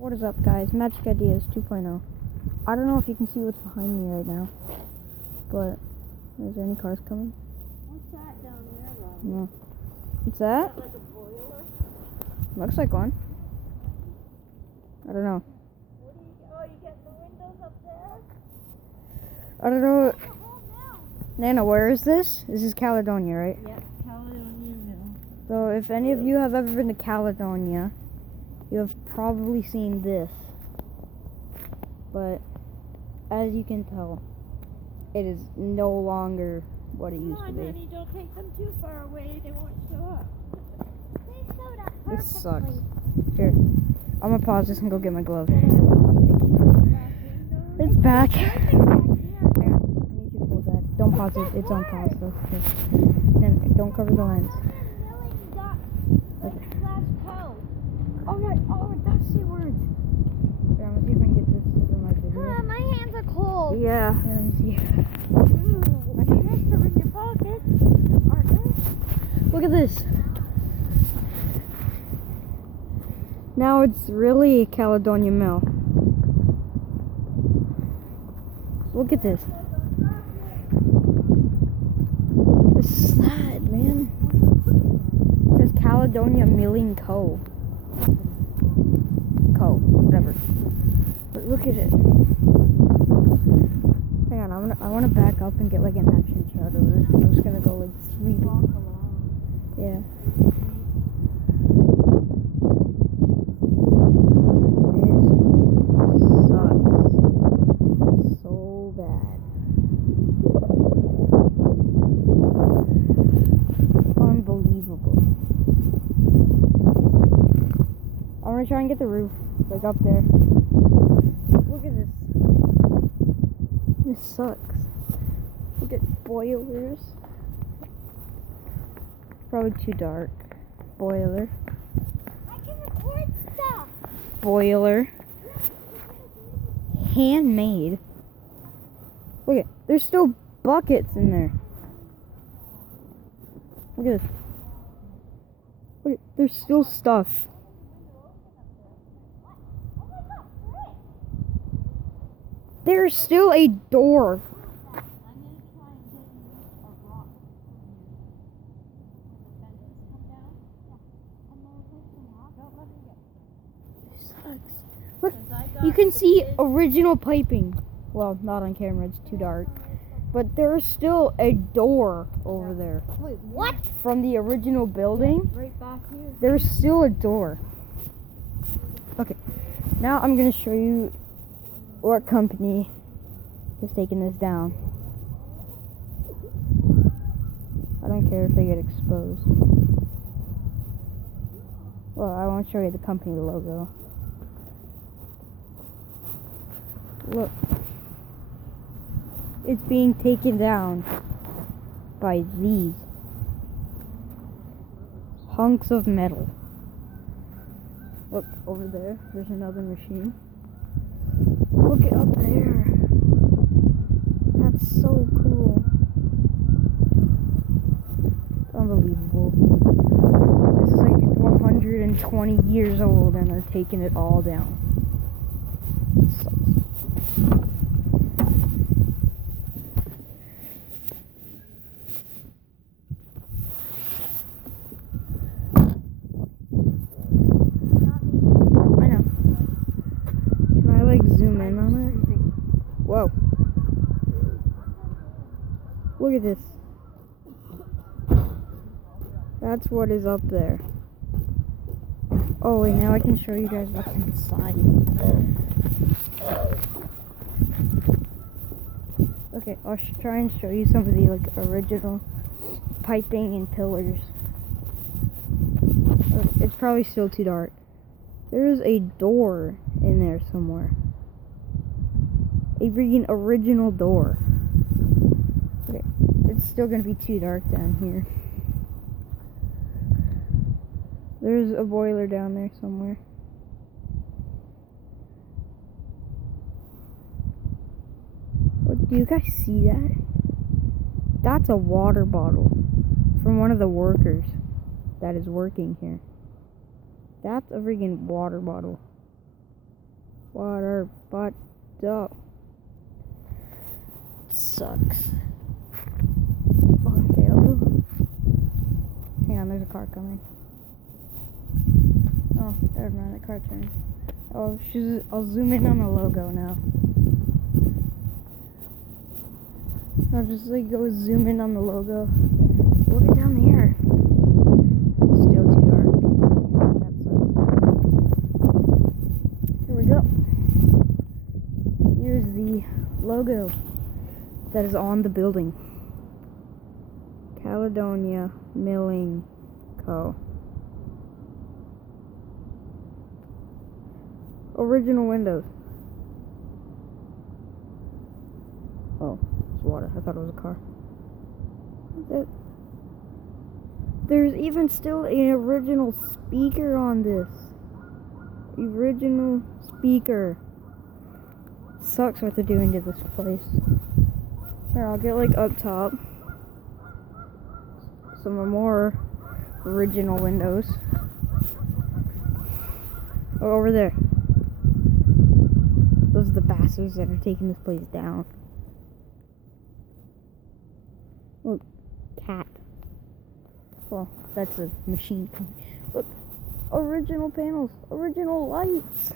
What is up, guys? Magic Ideas 2.0. I don't know if you can see what's behind me right now, but is there any cars coming? What's that down there, Rob? No. What's that? Is that like a boiler? Looks like one. I don't know. What do you, oh, you got the windows up there? I don't know. That's a hole now. Nana, where is this? This is Caledonia, right? Yep, Caledonia Mill. So if any of you have ever been to Caledonia, you have probably seen this. But as you can tell, it is no longer what it used to be. Honey, don't take them too far away. They won't show up. They showed up perfectly. This sucks. Here, I'm gonna pause this and go get my gloves. It's back. I need you to hold that. Don't pause it. It's on pause though. Okay. And don't cover the lens. Okay. Oh yeah. Oh, it does say words. Here, I'm gonna see if I can get this for my video. My hands are cold. Yeah. Let me see. My hands are in your pocket. Aren't they? Look at this. Now it's really Caledonia Mill. Look at this. This is sad, man. It says Caledonia Milling CO. Whatever. But look at it. Hang on, I wanna back up and get like an action shot of it. I'm just gonna go like sweeping. Yeah. This sucks so bad. Unbelievable. I'm gonna try and get the roof, like up there. Look at this. This sucks. Look at boilers. Probably too dark. Boiler. I can record stuff. Boiler. Handmade. Look at, there's still buckets in there. Look at this. Look at, there's still stuff. There's still a door. Sucks. Look, you can see original piping. Well, not on camera, it's too dark. But there's still a door over there. Wait, what? From the original building, Right back here. there's still a door. Okay, now I'm going to show you what company is taking this down. I don't care if they get exposed. Well, I won't show you the company logo. Look. It's being taken down by these hunks of metal. Look, over there, there's another machine. Look it up there. That's so cool. It's unbelievable. This is like 120 years old and they're taking it all down. It sucks. Whoa. Look at this. That's what is up there. Oh wait, now I can show you guys what's inside. Okay, I'll try and show you some of the like original piping and pillars. It's probably still too dark. There is a door in there somewhere. A freaking original door. Okay, it's still gonna be too dark down here. There's a boiler down there somewhere. What, do you guys see that? That's a water bottle from one of the workers that is working here. That's a freaking water bottle. Water bottle. Sucks. Okay, I'll go. Hang on, there's a car coming. Oh, never mind, the car turned. Oh, I'll zoom in on the logo now. I'll just like go zoom in on the logo. Look at down there. Still too dark. That sucks. Here we go. Here's the logo that is on the building. Caledonia Milling Co. Original windows. Oh, it's water. I thought it was a car. There's even still an original speaker on this. Original speaker. Sucks what they're doing to this place. Here, I'll get like up top. Some more original windows. Oh, over there. Those are the bastards that are taking this place down. Look, cat. Well, that's a machine. Look, original panels, original lights.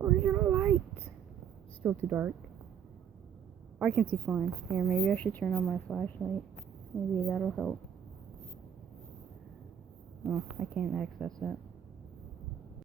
Original lights. Still too dark. I can see fine. Here, maybe I should turn on my flashlight. Maybe that'll help. Oh, I can't access that.